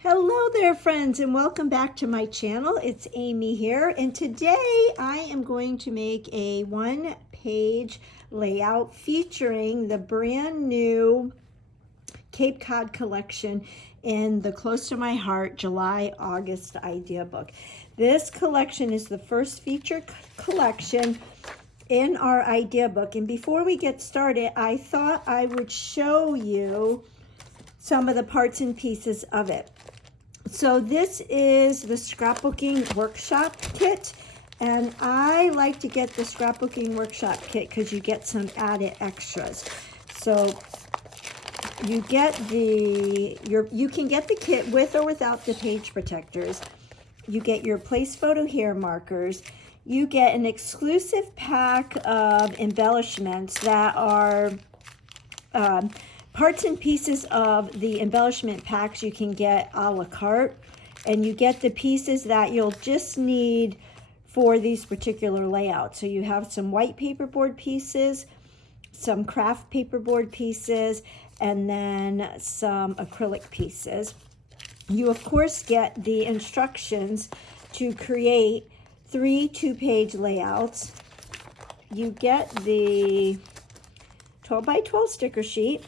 Hello there, friends, and welcome back to my channel. It's Amy here, and today I am going to make a one-page layout featuring the brand new Cape Cod collection in the Close to My Heart July-August idea book. This collection is the first feature collection in our idea book, and before we get started, I thought I would show you some of the parts and pieces of it. So this is the scrapbooking workshop kit, and I like to get the scrapbooking workshop kit because you get some added extras. So you get you can get the kit with or without the page protectors. You get your place photo hair markers. You get an exclusive pack of embellishments that are parts and pieces of the embellishment packs you can get a la carte, and you get the pieces that you'll just need for these particular layouts. So you have some white paperboard pieces, some craft paperboard pieces, and then some acrylic pieces. You of course get the instructions to create 3 two-page layouts. You get the 12 by 12 sticker sheet,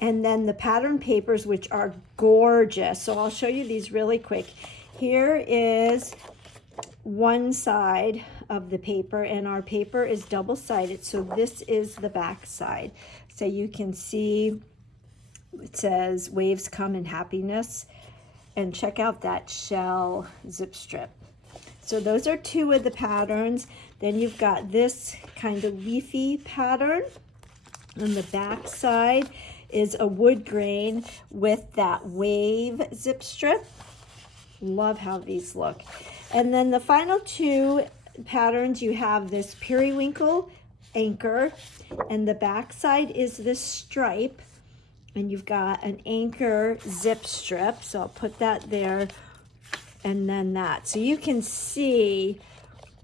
and then the pattern papers, which are gorgeous. So I'll show you these really quick. Here is one side of the paper, and our paper is double-sided, so this is the back side. So you can see it says waves come in happiness, and check out that shell zip strip. So those are 2 of the patterns. Then you've got this kind of leafy pattern on the back side is a wood grain with that wave zip strip. Love how these look. And then the final 2 patterns, you have this periwinkle anchor, and the back side is this stripe, and you've got an anchor zip strip. So I'll put that there, and then that. So you can see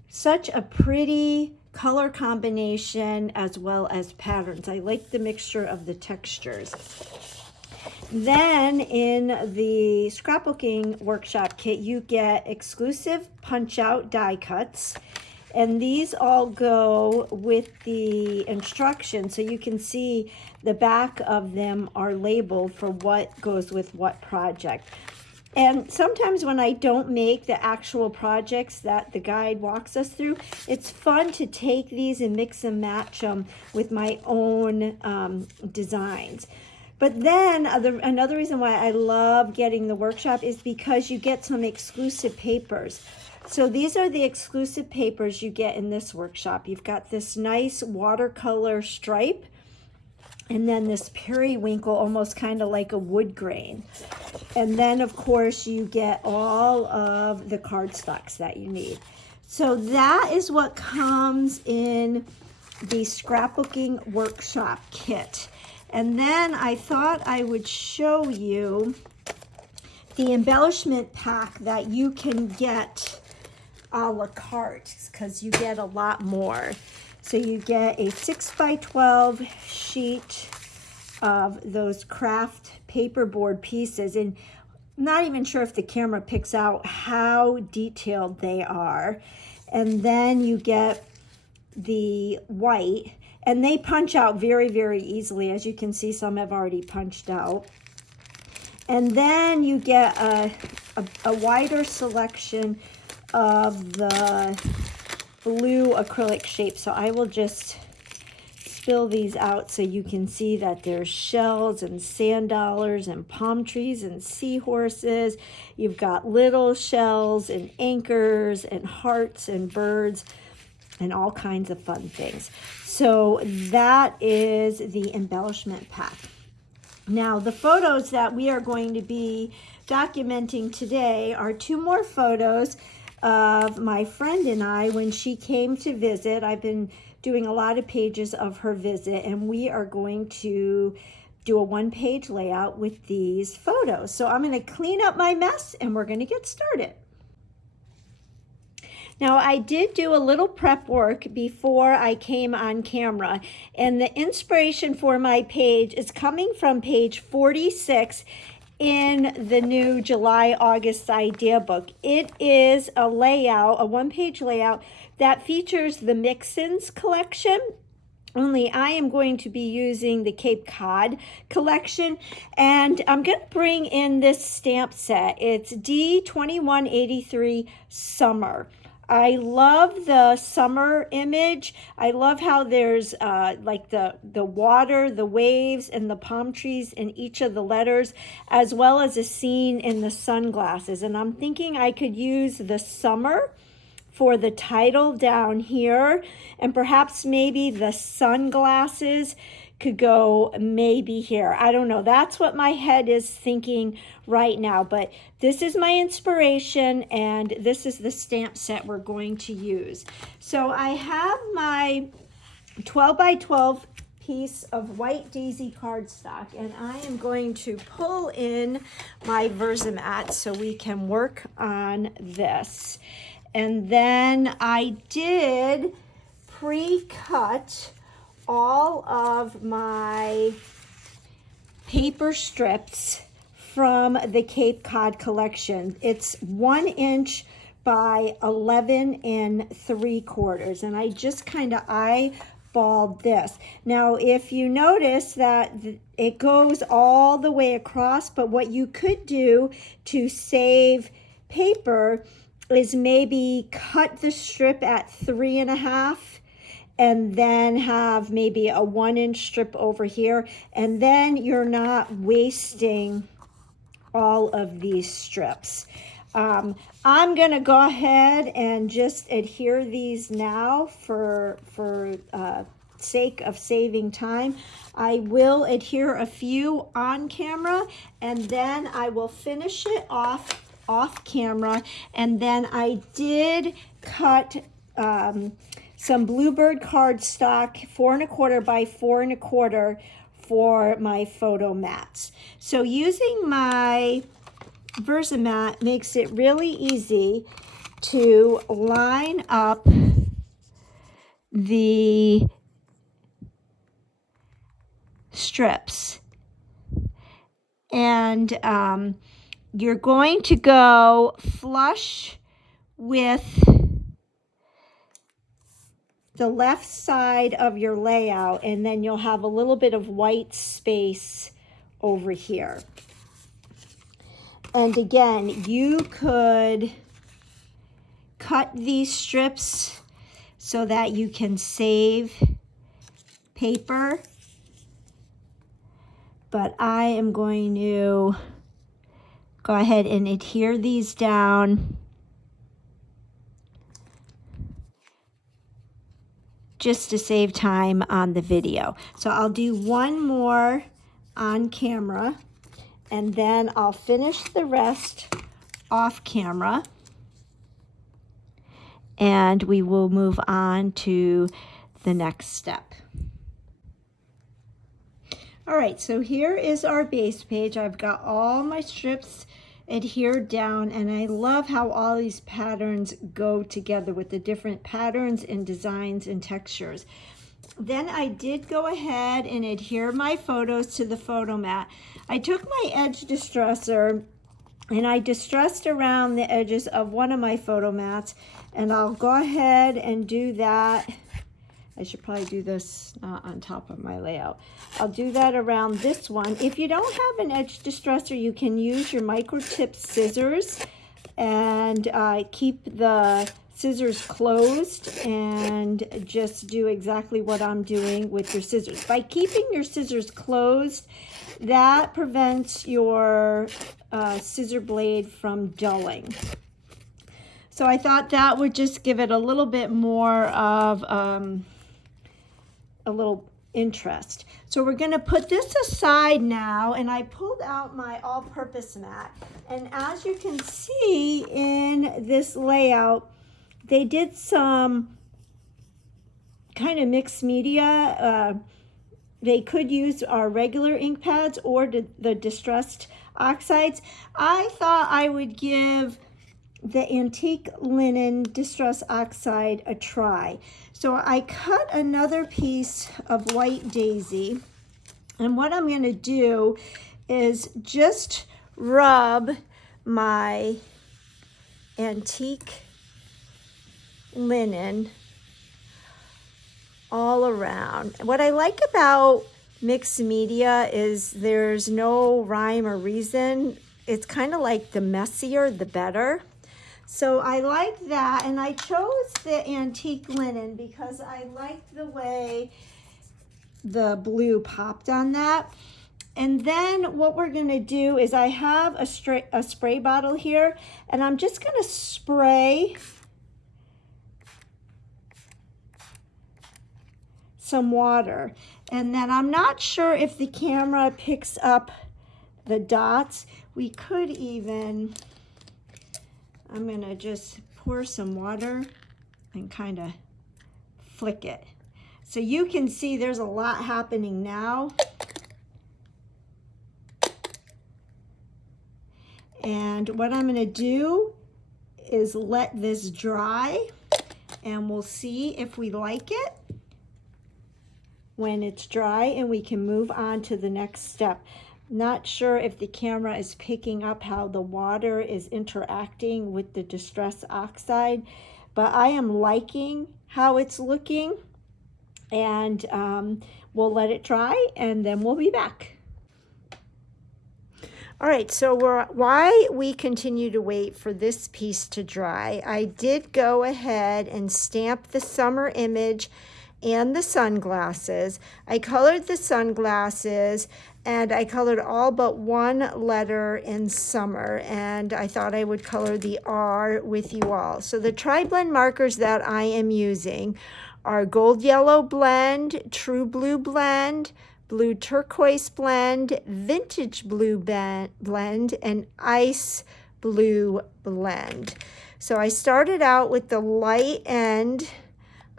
such a pretty color combination as well as patterns. I like the mixture of the textures. Then in the scrapbooking workshop kit, you get exclusive punch out die cuts, and these all go with the instructions, so you can see the back of them are labeled for what goes with what project. And sometimes when I don't make the actual projects that the guide walks us through, it's fun to take these and mix and match them with my own designs. But then another reason why I love getting the workshop is because you get some exclusive papers. So these are the exclusive papers you get in this workshop. You've got this nice watercolor stripe, and then this periwinkle, almost kind of like a wood grain. And then, of course, you get all of the cardstocks that you need. So that is what comes in the scrapbooking workshop kit. And then I thought I would show you the embellishment pack that you can get a la carte, because you get a lot more. So you get a 6 by 12 sheet of those craft paperboard pieces, and I'm not even sure if the camera picks out how detailed they are. And then you get the white, and they punch out very, very easily. As you can see, some have already punched out. And then you get a wider selection of the blue acrylic shape. So I will just spill these out so you can see that there's shells and sand dollars and palm trees and seahorses. You've got little shells and anchors and hearts and birds and all kinds of fun things. So that is the embellishment pack. Now the photos that we are going to be documenting today are 2 more photos of my friend and I when she came to visit. I've been doing a lot of pages of her visit, and we are going to do a 1-page layout with these photos. So I'm going to clean up my mess and we're going to get started. Now I did do a little prep work before I came on camera, and the inspiration for my page is coming from page 46 in the new July-August idea book. It is a layout, a one-page layout that features the Mix-Ins collection. Only I am going to be using the Cape Cod collection, and I'm going to bring in this stamp set. It's D2183 Summer. I love the summer image. I love how there's like the water, the waves, and the palm trees in each of the letters, as well as a scene in the sunglasses. And I'm thinking I could use the summer for the title down here, and perhaps maybe the sunglasses could go maybe here. I don't know. That's what my head is thinking right now, but this is my inspiration, and this is the stamp set we're going to use. So I have my 12 by 12 piece of white daisy cardstock, and I am going to pull in my Versamat so we can work on this. And then I did pre-cut all of my paper strips from the Cape Cod collection. It's 1 inch by 11 3/4, and I just kind of eyeballed this. Now, if you notice that it goes all the way across, but what you could do to save paper is maybe cut the strip at 3.5 and then have maybe a 1 inch strip over here, and then you're not wasting all of these strips. I'm gonna go ahead and just adhere these now for sake of saving time. I will adhere a few on camera, and then I will finish it off camera. And then I did cut some Bluebird cardstock 4 1/4 by 4 1/4 for my photo mats. So using my Versamat makes it really easy to line up the strips. And you're going to go flush with the left side of your layout, and then you'll have a little bit of white space over here. And again, you could cut these strips so that you can save paper, but I am going to go ahead and adhere these down just to save time on the video. So I'll do one more on camera, and then I'll finish the rest off camera, and we will move on to the next step. All right, so here is our base page. I've got all my strips adhered down, and I love how all these patterns go together with the different patterns and designs and textures. Then I did go ahead and adhere my photos to the photo mat. I took my edge distressor and I distressed around the edges of one of my photo mats, and I'll go ahead and do that. I should probably do this on top of my layout. I'll do that around this one. If you don't have an edge distressor, you can use your micro tip scissors and keep the scissors closed and just do exactly what I'm doing with your scissors. By keeping your scissors closed, that prevents your scissor blade from dulling. So I thought that would just give it a little bit more of a little interest. So we're going to put this aside now, and I pulled out my all-purpose mat, and as you can see in this layout, they did some kind of mixed media. They could use our regular ink pads or the distressed oxides. I thought I would give the antique linen distress oxide a try. So I cut another piece of white daisy, and what I'm going to do is just rub my antique linen all around. What I like about mixed media is there's no rhyme or reason. It's kind of like the messier, the better. So I like that, and I chose the antique linen because I liked the way the blue popped on that. And then what we're going to do is I have a spray bottle here, and I'm just going to spray some water. And then I'm not sure if the camera picks up the dots. We could even, I'm going to just pour some water and kind of flick it. So you can see there's a lot happening now. And what I'm going to do is let this dry, and we'll see if we like it when it's dry, and we can move on to the next step. Not sure if the camera is picking up how the water is interacting with the Distress Oxide, but I am liking how it's looking, and we'll let it dry, and then we'll be back. All right, so while we continue to wait for this piece to dry, I did go ahead and stamp the summer image and the sunglasses. I colored the sunglasses, and I colored all but one letter in summer, and I thought I would color the R with you all. So the TriBlend markers that I am using are Gold Yellow Blend, True Blue Blend, Blue Turquoise Blend, Vintage Blue Blend, and Ice Blue Blend. So I started out with the light end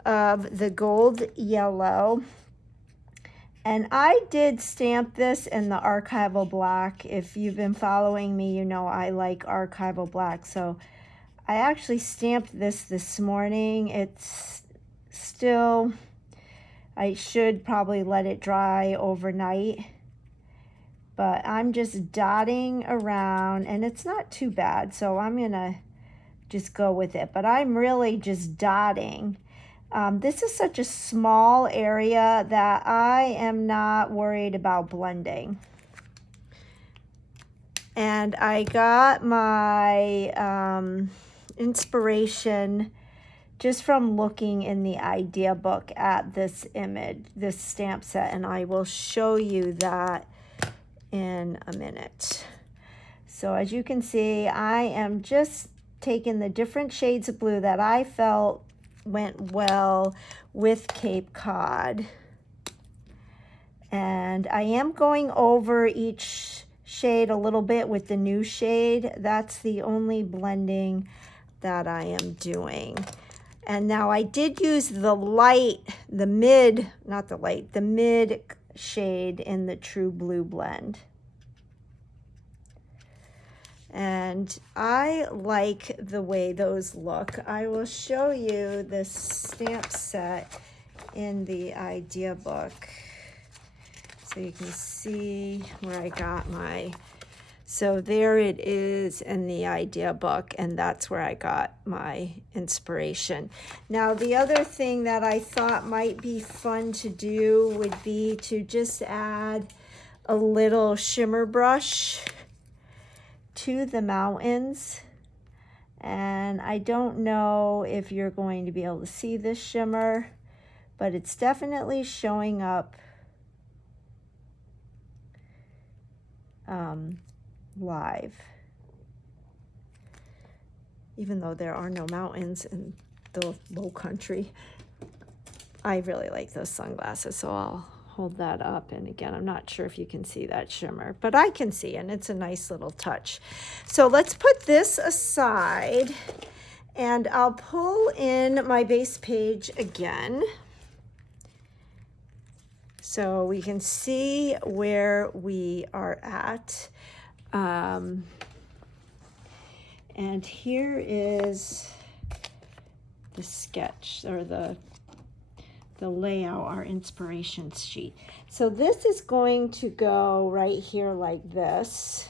of the gold yellow, and I did stamp this in the Archival Black. If you've been following me, you know I like Archival Black. So I actually stamped this morning. It's still, I should probably let it dry overnight, but I'm just dotting around, and it's not too bad, so I'm gonna just go with it. But I'm really just dotting. This is such a small area that I am not worried about blending. And I got my inspiration just from looking in the idea book at this image, this stamp set, and I will show you that in a minute. So as you can see, I am just taking the different shades of blue that I felt went well with Cape Cod. And I am going over each shade a little bit with the new shade. That's the only blending that I am doing. And now I did use the light, the mid shade in the True Blue Blend. And I like the way those look. I will show you the stamp set in the idea book, so you can see where I got my, so there it is in the idea book, and that's where I got my inspiration. Now the other thing that I thought might be fun to do would be to just add a little shimmer brush to the mountains. And I don't know if you're going to be able to see this shimmer, but it's definitely showing up live, even though there are no mountains in the low country. I really like those sunglasses, so I'll hold that up. And again, I'm not sure if you can see that shimmer, but I can see, and it's a nice little touch. So let's put this aside, and I'll pull in my base page again so we can see where we are at. And here is the sketch, or the layout, our inspiration sheet. So this is going to go right here like this.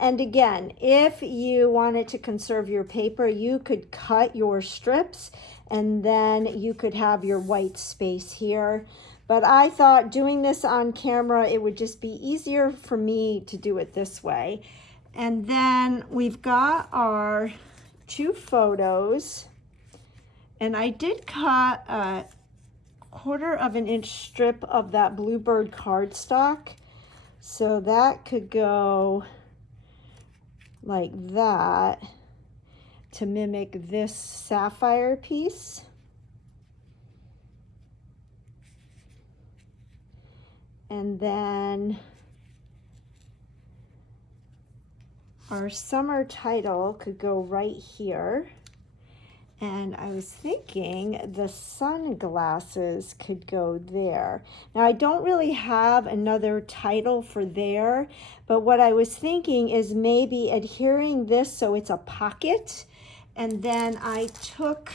And again, if you wanted to conserve your paper, you could cut your strips and then you could have your white space here. But I thought doing this on camera, it would just be easier for me to do it this way. And then we've got our 2 photos. And I did cut a 1/4 of an inch strip of that Bluebird cardstock. So that could go like that to mimic this sapphire piece. And then our summer title could go right here. And I was thinking the sunglasses could go there. Now I don't really have another title for there, but what I was thinking is maybe adhering this so it's a pocket. And then I took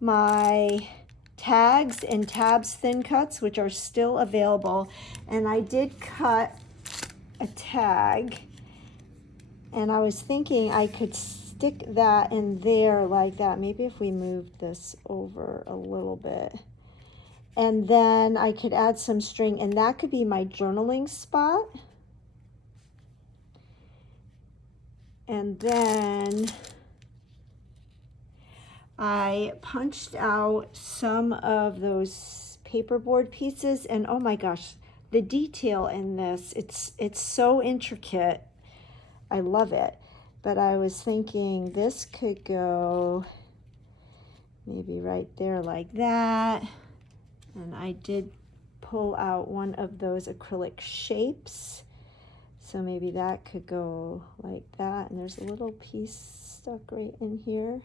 my tags and tabs thin cuts, which are still available, and I did cut a tag, and I was thinking I could stick that in there like that. Maybe if we moved this over a little bit, and then I could add some string, and that could be my journaling spot. And then I punched out some of those paperboard pieces, and oh my gosh, the detail in this, it's so intricate. I love it. But I was thinking this could go maybe right there like that. And I did pull out one of those acrylic shapes. So maybe that could go like that. And there's a little piece stuck right in here.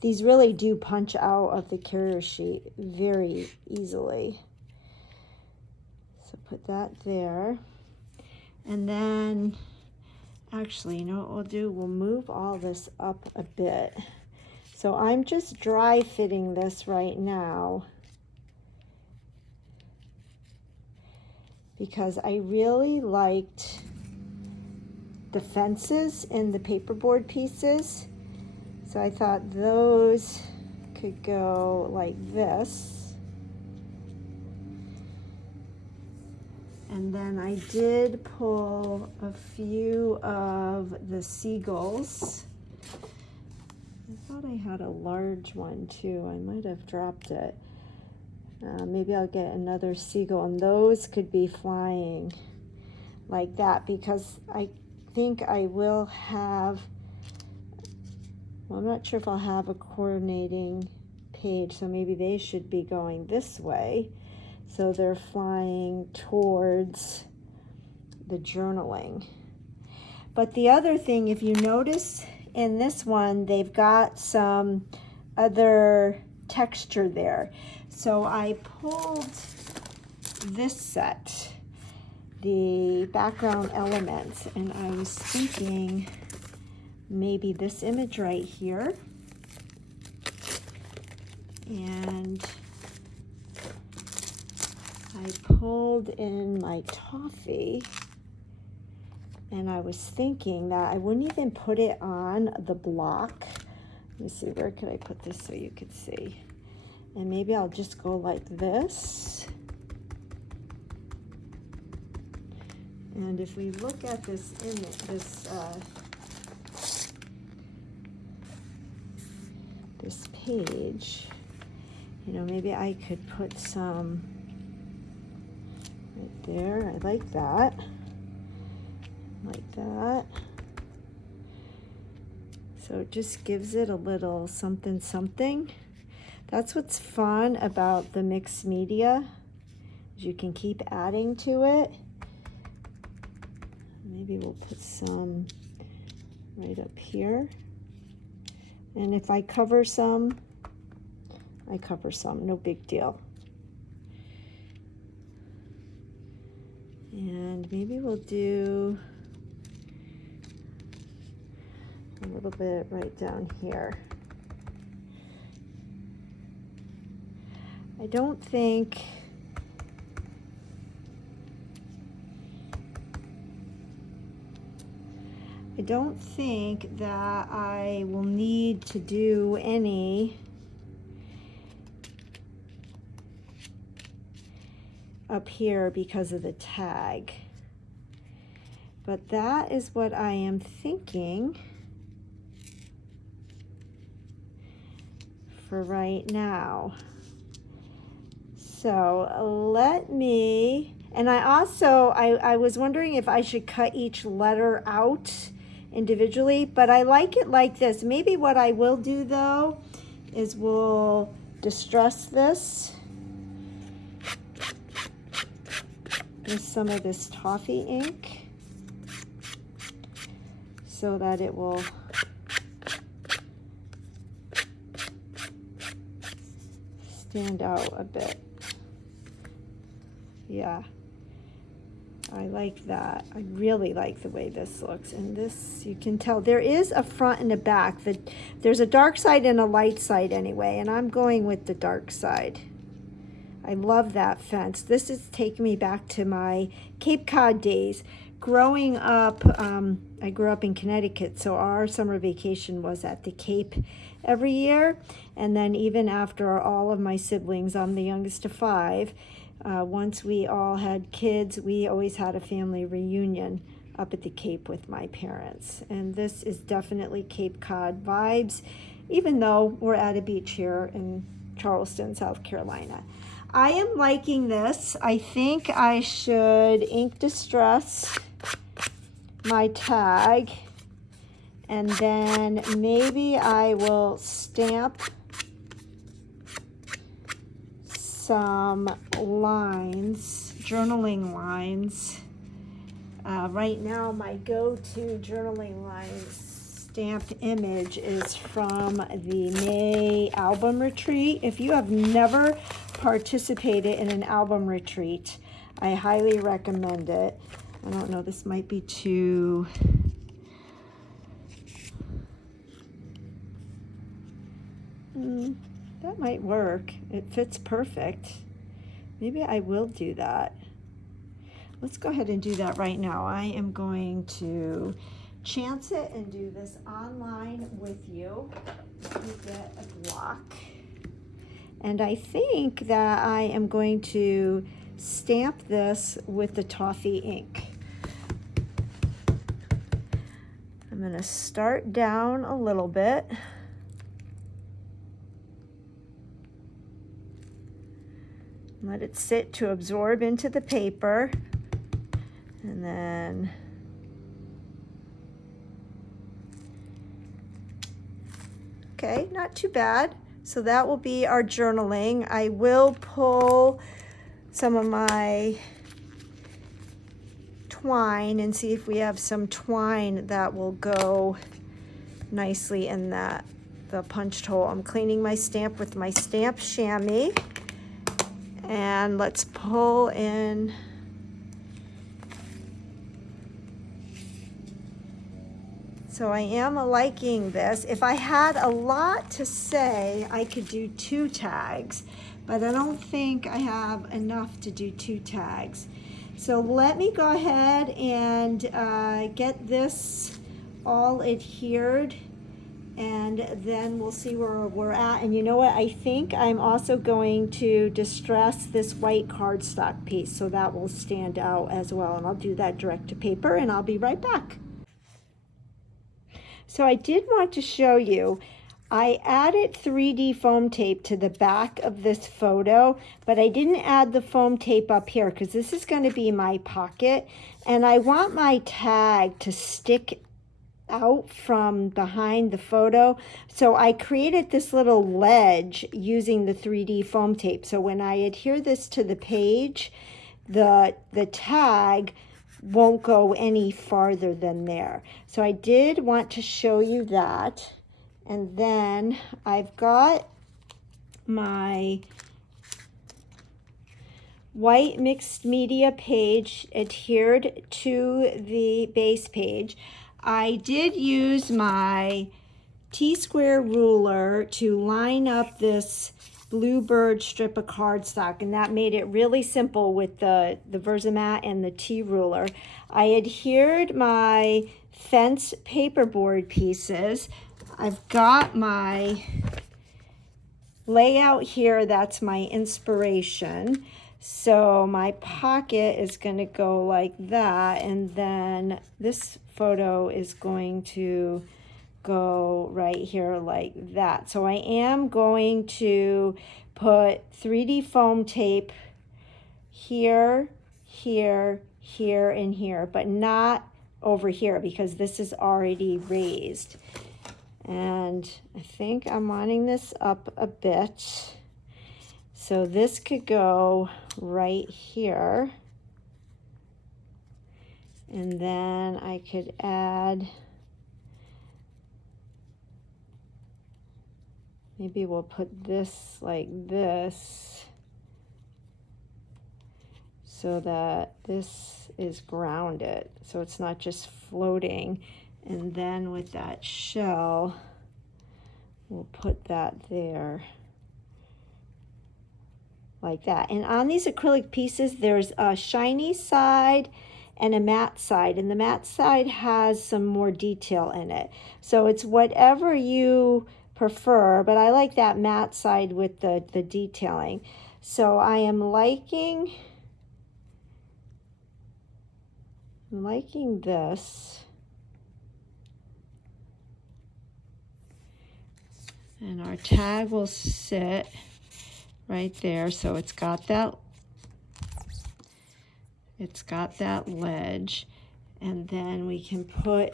These really do punch out of the carrier sheet very easily. So put that there. And then, actually, you know what we'll do? We'll move all this up a bit. So I'm just dry fitting this right now because I really liked the fences in the paperboard pieces. So I thought those could go like this. And then I did pull a few of the seagulls. I thought I had a large one too. I might have dropped it. Maybe I'll get another seagull, and those could be flying like that because I think I will have, well, I'm not sure if I'll have a coordinating page, so maybe they should be going this way. So they're flying towards the journaling. But the other thing, if you notice in this one, they've got some other texture there. So I pulled this set, the background elements, and I was thinking maybe this image right here. And I pulled in my toffee, and I was thinking that I wouldn't even put it on the block. Let me see, where could I put this so you could see? And maybe I'll just go like this. And if we look at this image, this page, you know, maybe I could put some right there. I like that. Like that. So it just gives it a little something something. That's what's fun about the mixed media, is you can keep adding to it. Maybe we'll put some right up here. And if I cover some, I cover some, no big deal. And maybe we'll do a little bit right down here. I don't think I don't think that I will need to do any up here because of the tag. But that is what I am thinking for right now. So let me, and I was wondering if I should cut each letter out individually, but I like it like this. Maybe what I will do though is we'll distress this with some of this toffee ink so that it will stand out a bit. Yeah, I like that. I really like the way this looks. And this, you can tell there is a front and a back. There's a dark side and a light side anyway, and I'm going with the dark side. I love that fence. This is taking me back to my Cape Cod days. Growing up, I grew up in Connecticut, so our summer vacation was at the Cape every year. And then even after all of my siblings, I'm the youngest of 5, once we all had kids, we always had a family reunion up at the Cape with my parents. And this is definitely Cape Cod vibes, even though we're at a beach here in Charleston, South Carolina. I am liking this. I think I should ink distress my tag, and then maybe I will stamp some lines, journaling lines. Right now my go-to journaling lines stamped image is from the May album retreat. If you have never participated in an album retreat, I highly recommend it. I don't know, this might be too, that might work. It fits perfect. Maybe I will do that. Let's go ahead and do that right now. I am going to chance it and do this online with you. Let me get a block. And I think that I am going to stamp this with the toffee ink. I'm going to start down a little bit. Let it sit to absorb into the paper. And then okay, not too bad. So that will be our journaling. I will pull some of my twine and see if we have some twine that will go nicely in the punched hole. I'm cleaning my stamp with my stamp chamois, and let's pull in So I am liking this. If I had a lot to say, I could do 2 tags, but I don't think I have enough to do 2 tags. So let me go ahead and get this all adhered, and then we'll see where we're at. And you know what? I think I'm also going to distress this white cardstock piece, so that will stand out as well. And I'll do that direct to paper, and I'll be right back. So I did want to show you, I added 3D foam tape to the back of this photo, but I didn't add the foam tape up here because this is going to be my pocket, and I want my tag to stick out from behind the photo. So I created this little ledge using the 3D foam tape. So when I adhere this to the page, the tag won't go any farther than there. So I did want to show you that. And then I've got my white mixed media page adhered to the base page. I did use my T-square ruler to line up this bluebird strip of cardstock, and that made it really simple with the Versamat and the T-ruler. I adhered my fence paperboard pieces. I've got my layout here, that's my inspiration. So my pocket is going to go like that, and then this photo is going to go right here like that. So I am going to put 3D foam tape here, here, here, and here, but not over here because this is already raised. And I think I'm wanting this up a bit. So this could go right here. And then I could add, maybe we'll put this like this so that this is grounded, so it's not just floating. And then with that shell, we'll put that there like that. And on these acrylic pieces, there's a shiny side and a matte side, and the matte side has some more detail in it. So it's whatever you prefer, but I like that matte side with the detailing. So I am liking this. And our tag will sit right there. So it's got that ledge. And then we can put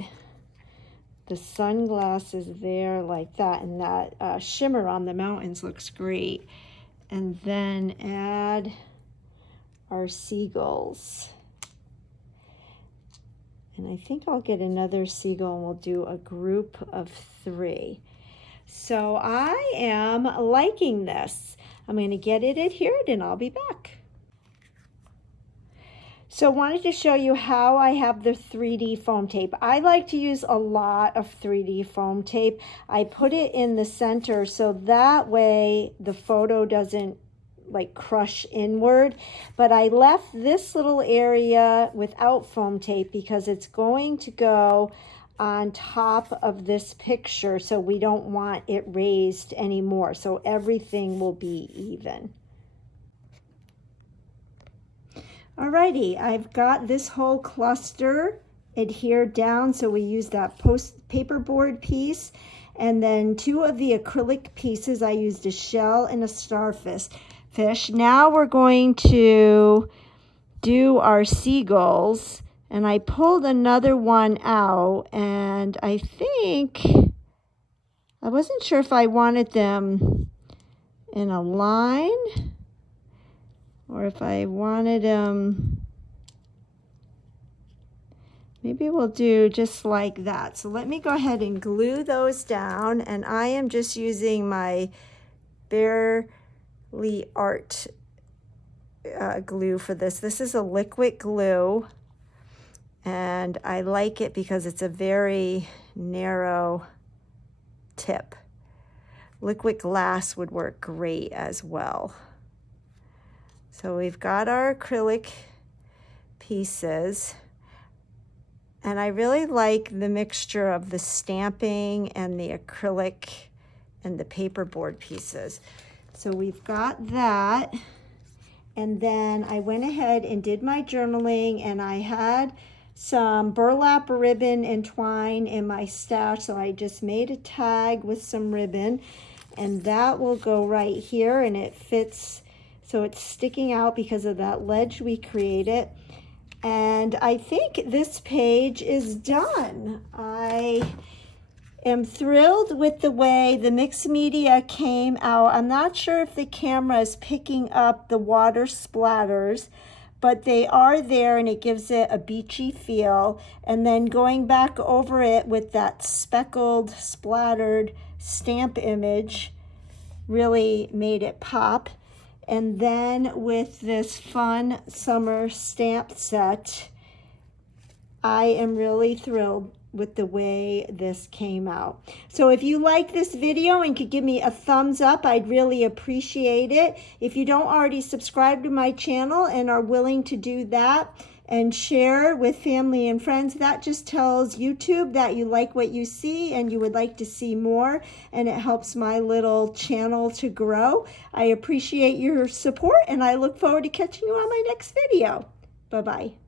the sunglasses there like that. And that shimmer on the mountains looks great. And then add our seagulls. And I think I'll get another seagull and we'll do a group of 3. So I am liking this. I'm going to get it adhered and I'll be back. So I wanted to show you how I have the 3D foam tape. I like to use a lot of 3D foam tape. I put it in the center so that way the photo doesn't like crush inward, but I left this little area without foam tape because it's going to go on top of this picture, so we don't want it raised anymore, so everything will be even. Alrighty, I've got this whole cluster adhered down, so we use that paperboard piece, and then 2 of the acrylic pieces. I used a shell and a starfish. Now we're going to do our seagulls, and I pulled another one out, and I think, I wasn't sure if I wanted them in a line or if I wanted them, maybe we'll do just like that. So let me go ahead and glue those down, and I am just using my Barely Art glue for this. This is a liquid glue, and I like it because it's a very narrow tip. Liquid glass would work great as well. So we've got our acrylic pieces, and I really like the mixture of the stamping and the acrylic and the paperboard pieces. So we've got that. And then I went ahead and did my journaling, and I had some burlap ribbon and twine in my stash, so I just made a tag with some ribbon, and that will go right here, and it fits, so it's sticking out because of that ledge we created. And I think this page is done. I am thrilled with the way the mixed media came out. I'm not sure if the camera is picking up the water splatters, but they are there, and it gives it a beachy feel. And then going back over it with that speckled, splattered stamp image really made it pop. And then with this fun summer stamp set, I am really thrilled with the way this came out. So if you like this video and could give me a thumbs up, I'd really appreciate it. If you don't already subscribe to my channel and are willing to do that and share with family and friends, that just tells YouTube that you like what you see and you would like to see more, and it helps my little channel to grow. I appreciate your support, and I look forward to catching you on my next video. Bye-bye.